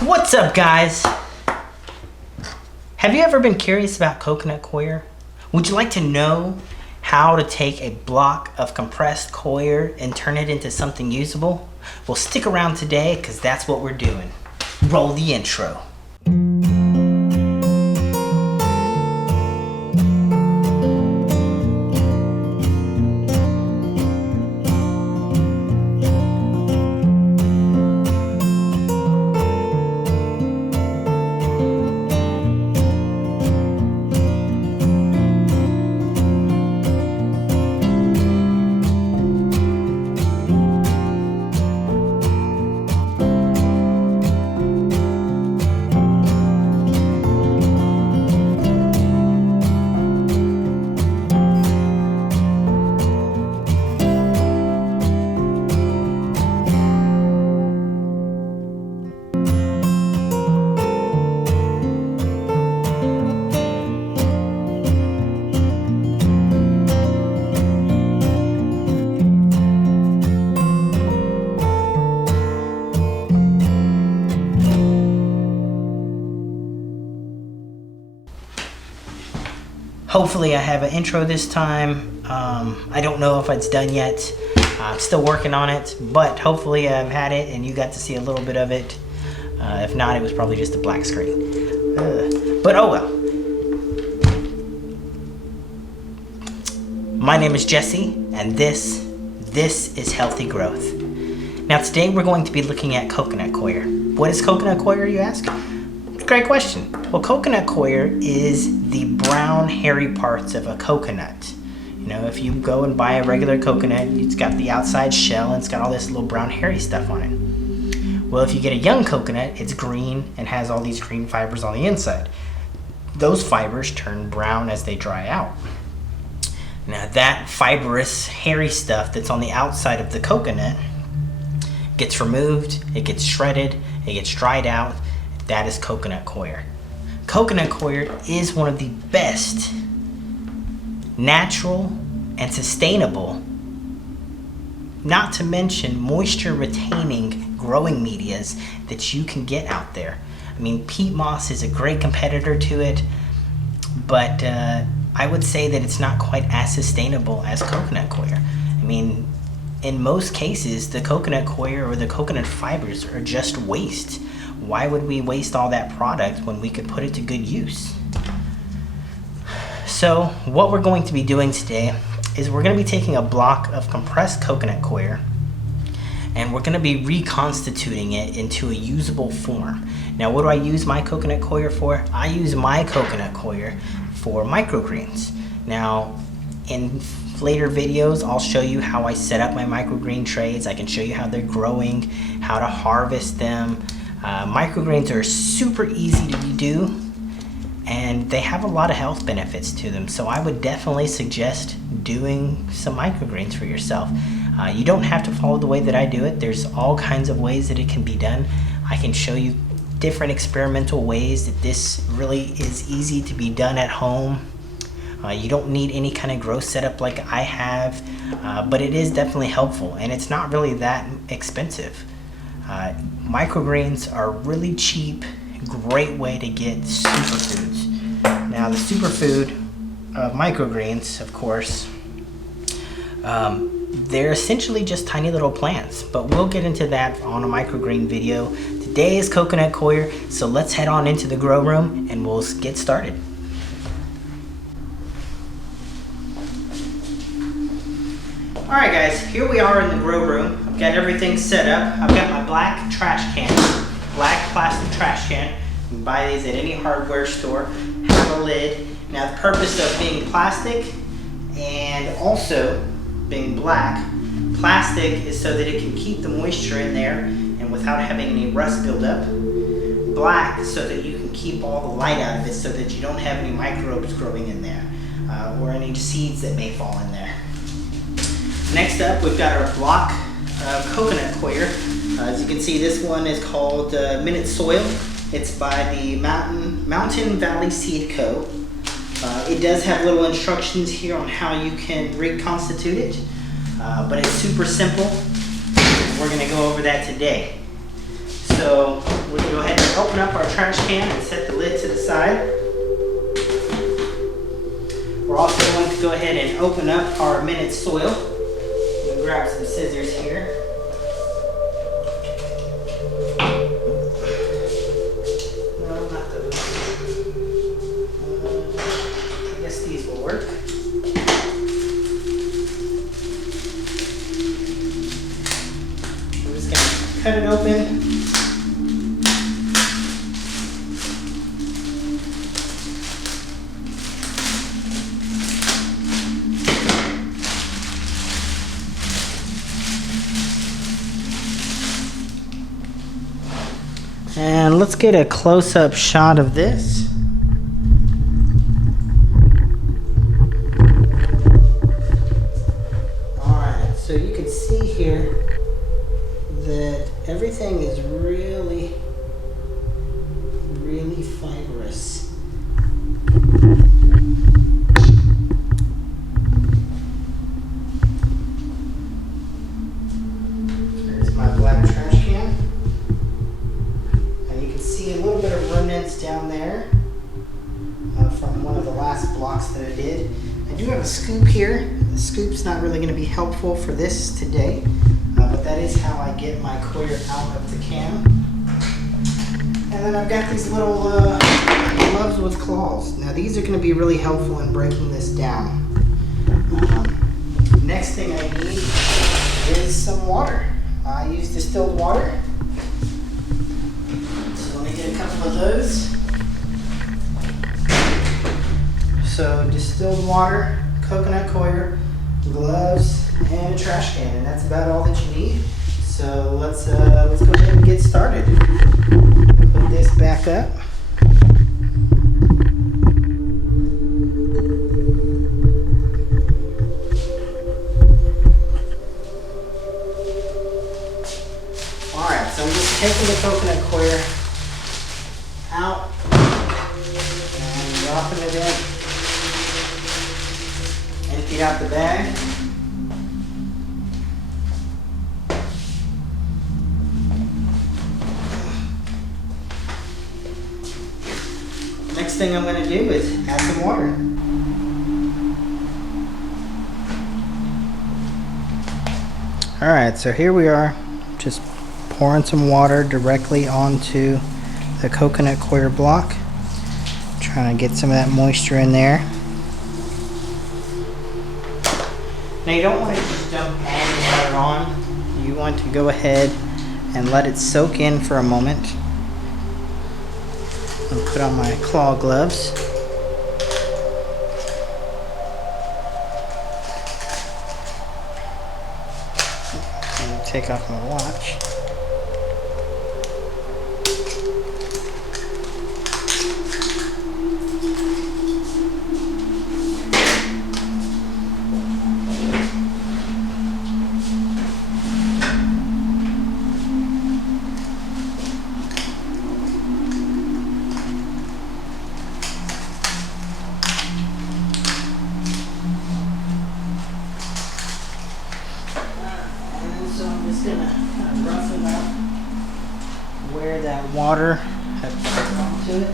What's up, guys? Have you ever been curious about coconut coir? Would you like to know how to take a block of compressed coir and turn it into something usable? Well, stick around today because that's what we're doing. Roll the intro. Hopefully I have an intro this time. I don't know if it's done yet. I'm still working on it, but hopefully I've had it and you got to see a little bit of it. If not, it was probably just a black screen. But oh well. My name is Jesse, and this is Healthy Growth. Now today we're going to be looking at coconut coir. What is coconut coir, you ask? Great question. Well, coconut coir is the brown hairy parts of a coconut. You know, if you go and buy a regular coconut, it's got the outside shell and it's got all this little brown hairy stuff on it. Well, if you get a young coconut, it's green and has all these green fibers on the inside. Those fibers turn brown as they dry out. Now that fibrous hairy stuff that's on the outside of the coconut gets removed, it gets shredded, it gets dried out. That is coconut coir. Coconut coir is one of the best natural and sustainable, not to mention moisture retaining growing medias that you can get out there. I mean, peat moss is a great competitor to it, but I would say that it's not quite as sustainable as coconut coir. I mean, in most cases, the coconut coir or the coconut fibers are just waste. Why would we waste all that product when we could put it to good use? So what we're going to be doing today is we're going to be taking a block of compressed coconut coir and we're going to be reconstituting it into a usable form. Now, what do I use my coconut coir for? I use my coconut coir for microgreens. Now, in later videos, I'll show you how I set up my microgreen trays. I can show you how they're growing, how to harvest them. Microgreens are super easy to do and they have a lot of health benefits to them, so I would definitely suggest doing some microgreens for yourself. You don't have to follow the way that I do it. There's all kinds of ways that it can be done. I can show you different experimental ways that this really is easy to be done at home. You don't need any kind of grow setup like I have, but it is definitely helpful and it's not really that expensive. Microgreens are really cheap, great way to get superfoods. Now the superfood of microgreens, of course, they're essentially just tiny little plants, but we'll get into that on a microgreen video. Today is coconut coir, so let's head on into the grow room and we'll get started. Alright guys, here we are in the grow room. I've got everything set up. I've got my black trash can, black plastic trash can. You can buy these at any hardware store. Have a lid. Now the purpose of being plastic and also being black, plastic is so that it can keep the moisture in there and without having any rust build up. Black so that you can keep all the light out of it so that you don't have any microbes growing in there or any seeds that may fall in there. Next up, we've got our block of coconut coir. As you can see, this one is called Minute Soil. It's by the Mountain Valley Seed Co. It does have little instructions here on how you can reconstitute it, but it's super simple. We're going to go over that today. So we're going to go ahead and open up our trash can and set the lid to the side. We're also going to go ahead and open up our minute soil. I'm going to grab some scissors here. No, not those. I guess these will work. We're just going to cut it open. And let's get a close-up shot of this. Alright, so you can see here that everything is really fibrous. Here's my black trash can. See a little bit of remnants down there from one of the last blocks that I did. I do have a scoop here. The scoop's not really going to be helpful for this today, but that is how I get my Coir out of the can. And then I've got these little gloves with claws. Now these are going to be really helpful in breaking this down. Next thing I need is some water. I use distilled water. Get a couple of those. So distilled water, coconut coir, gloves, and a trash can, and that's about all that you need. So let's go ahead and get started. Put this back up. All right, so I'm just taking the coconut coir out and dropping it in. Empty out the bag. Next thing I'm going to do is add some water. Alright, so here we are, just pouring some water directly onto the coconut coir block, trying to get some of that moisture in there. Now you don't want to just dump all the water on. You want to go ahead and let it soak in for a moment. I'll put on my claw gloves. And take off my watch. Where that water has put onto it.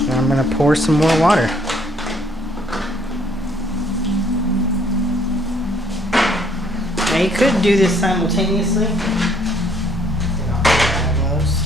And I'm going to pour some more water. Now you could do this simultaneously. Get off my gloves.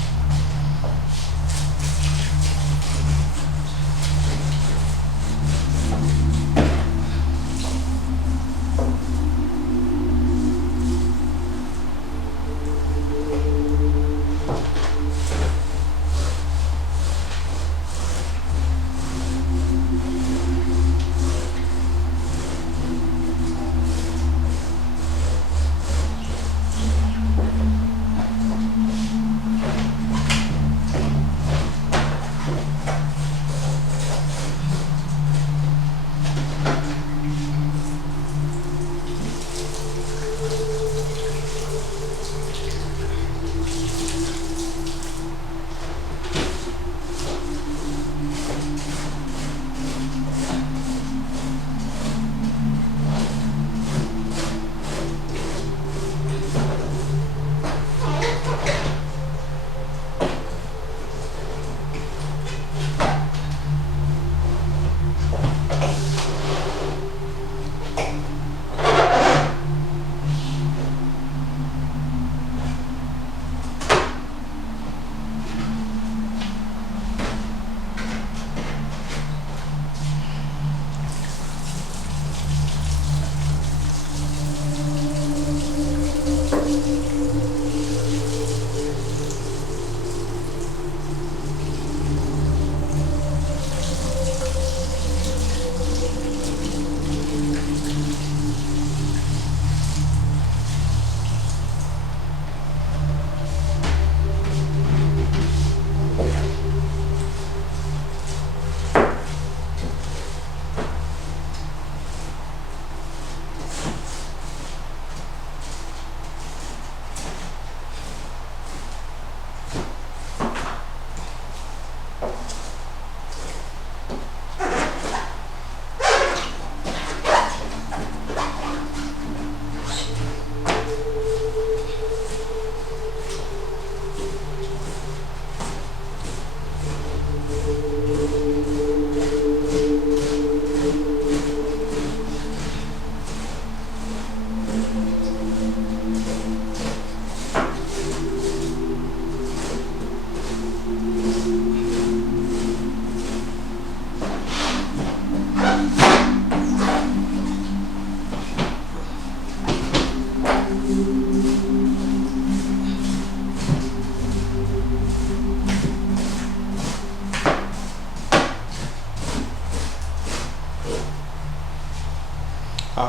All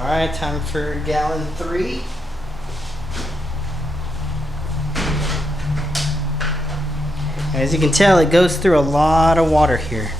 right, time for gallon 3. As you can tell, it goes through a lot of water here.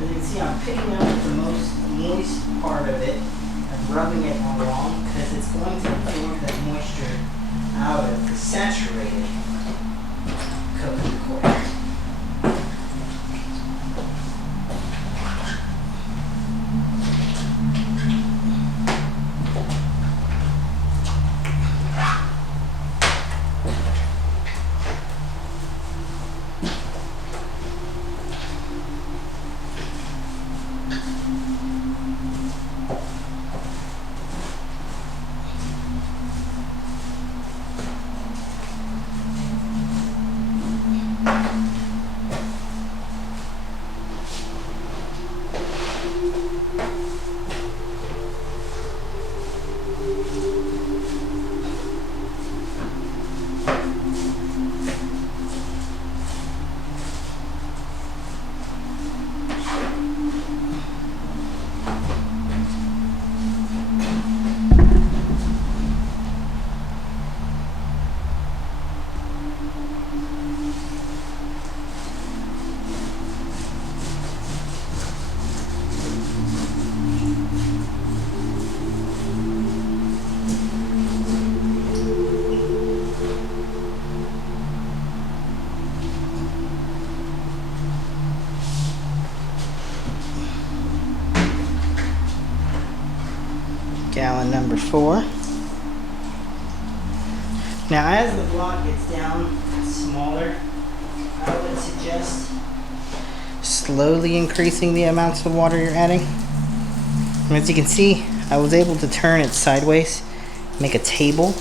As you can see, I'm picking up the most moist part of it and rubbing it along because it's going to absorb that moisture out of the saturated coconut coir. Gallon number 4. Now as the block gets down smaller, I would suggest slowly increasing the amounts of water you're adding. And as you can see, I was able to turn it sideways, make a table.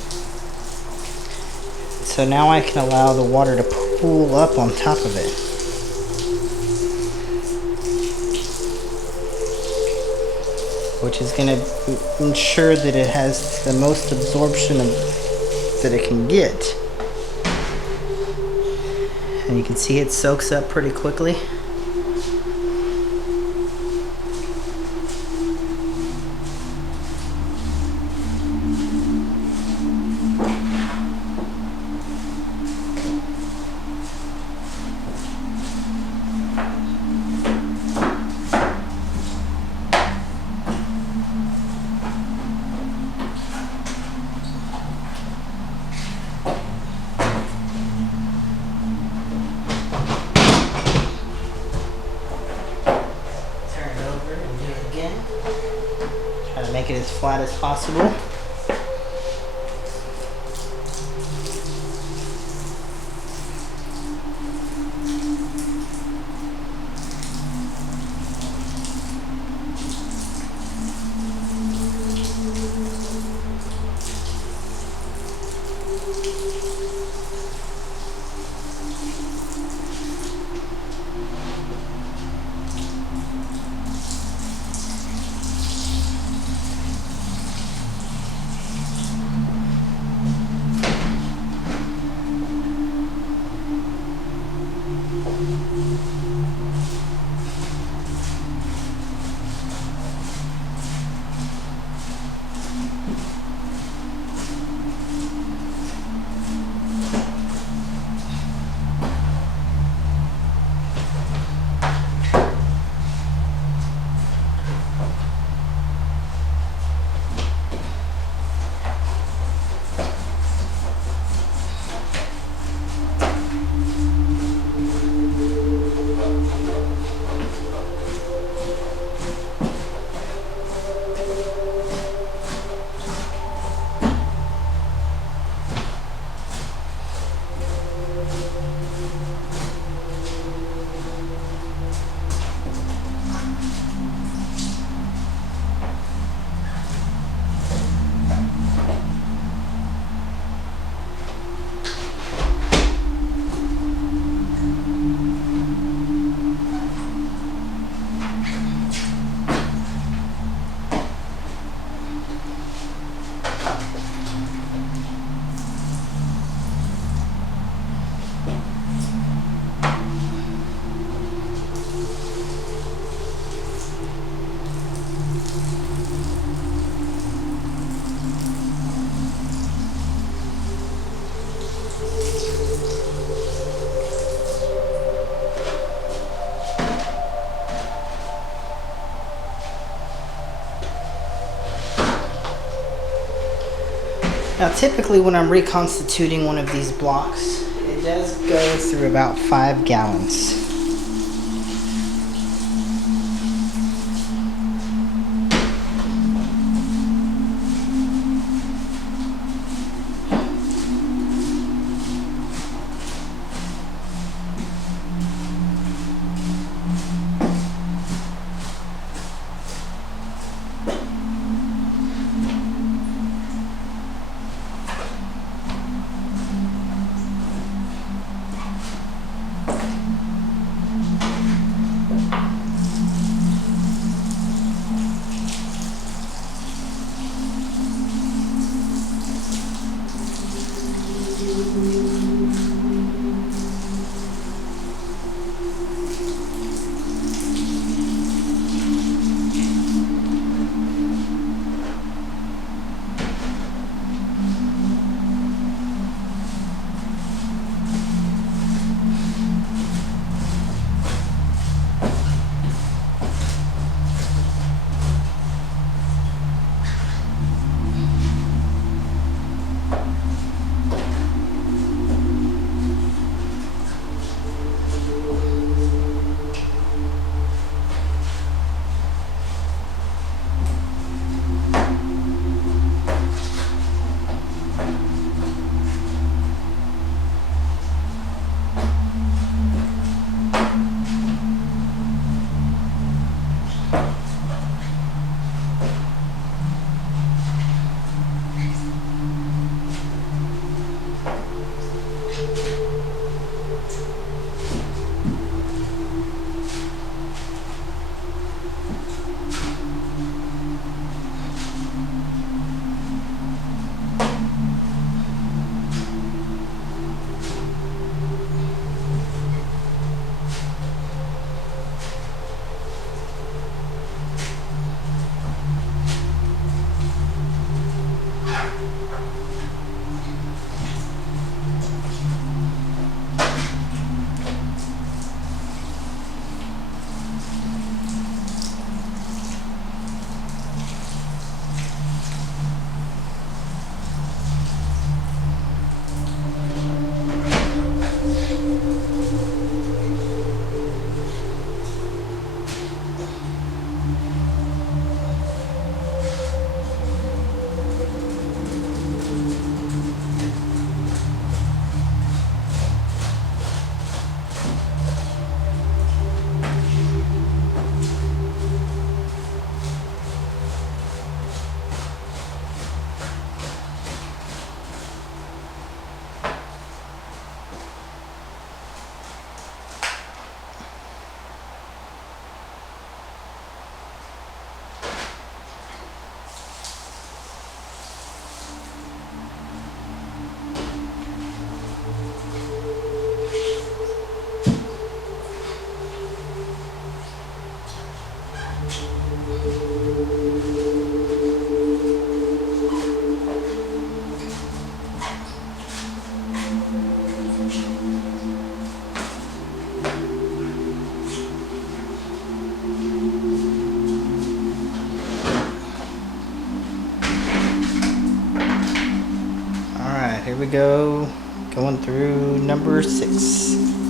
So now I can allow the water to pool up on top of it. Which is going to ensure that it has the most absorption that it can get. And you can see it soaks up pretty quickly. Make it as flat as possible. Now typically when I'm reconstituting one of these blocks, it does go through about 5 gallons. Here we go, going through number 6.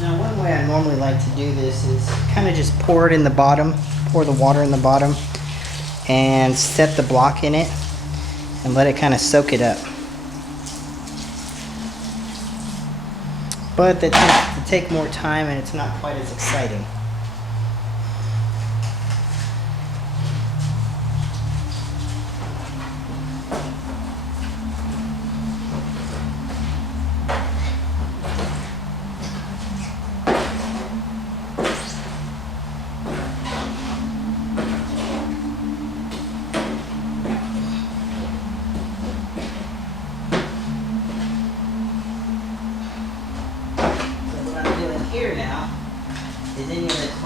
Now one way I normally like to do this is kind of just pour it in the bottom, pour the water in the bottom, and set the block in it and let it kind of soak it up. But that tends to take more time and it's not quite as exciting.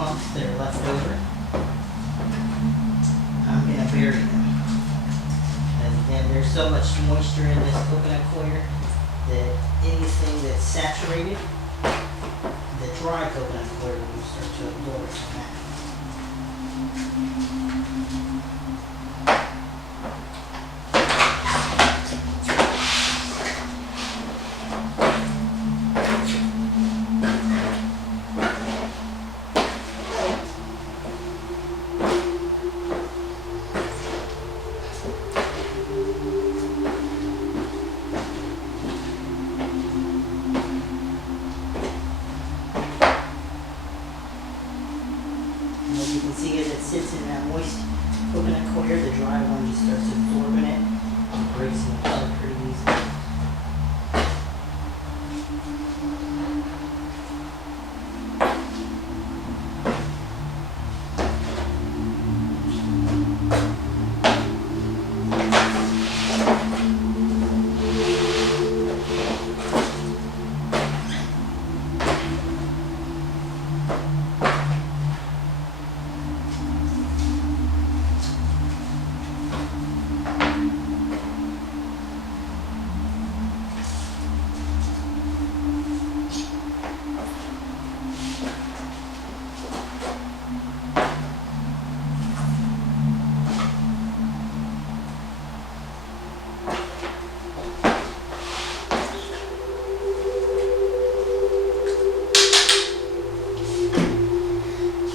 clumps that are left over, I'm going to bury them. And again, there's so much moisture in this coconut coir that anything that's saturated, the dry coconut coir will start to absorb from that. As you can see, as it sits in that moist coconut coir, the dry one just starts absorbing it and breaks it apart pretty easily.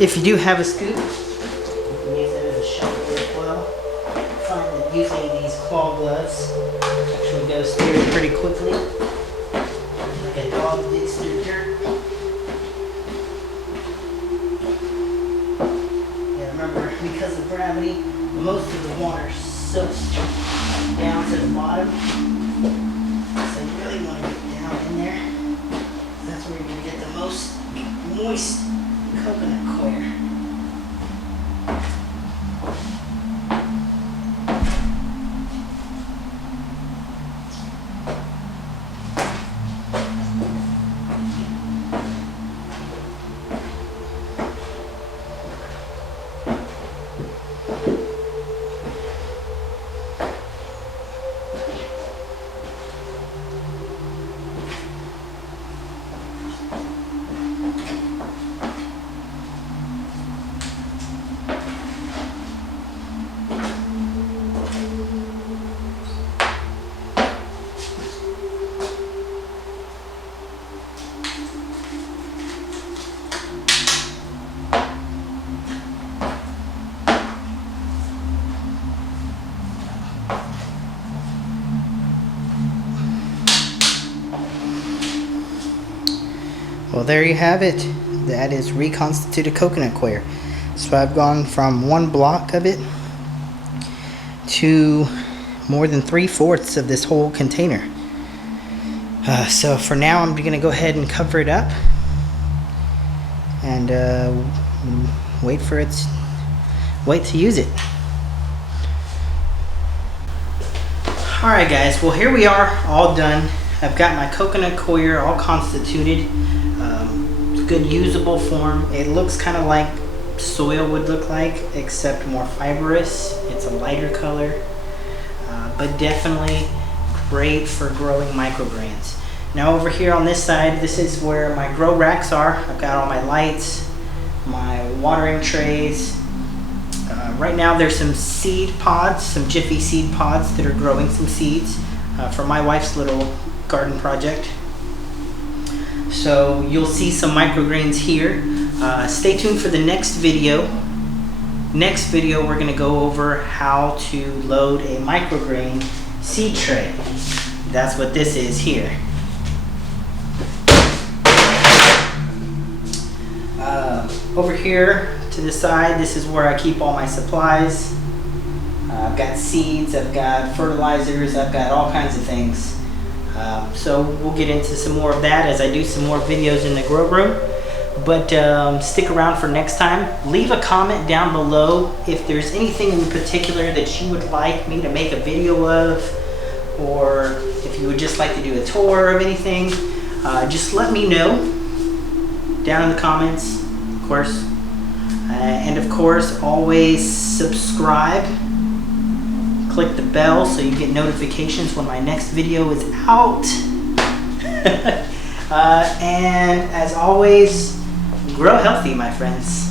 If you do have a scoop, you can use it as a shovel as well. I find that using these claw gloves actually goes through it pretty quickly. Like a dog digs through dirt. Yeah, remember, because of gravity, most of the water soaks down to the bottom. So you really want to get down in there. That's where you're going to get the most moist coconut coir. Well, there you have it. That is reconstituted coconut coir. So I've gone from one block of it to more than 3/4 of this whole container. So for now, I'm going to go ahead and cover it up and wait to use it. Alright guys, well here we are, all done. I've got my coconut coir all constituted. It's good usable form. It looks kind of like soil would look like, except more fibrous. It's a lighter color, but definitely great for growing microgreens. Now over here on this side, this is where my grow racks are. I've got all my lights, my watering trays. Right now there's some seed pods, some Jiffy seed pods that are growing some seeds for my wife's little garden project. So you'll see some microgreens here. Stay tuned for the next video. Next video we're going to go over how to load a microgreen seed tray. That's what this is here. Over here to the side, this is where I keep all my supplies. I've got seeds, I've got fertilizers, I've got all kinds of things. So we'll get into some more of that as I do some more videos in the grow room. But stick around for next time. Leave a comment down below if there's anything in particular that you would like me to make a video of, or if you would just like to do a tour of anything. Just let me know down in the comments, of course. And of course, always subscribe. Click the bell so you get notifications when my next video is out. And as always, grow healthy, my friends.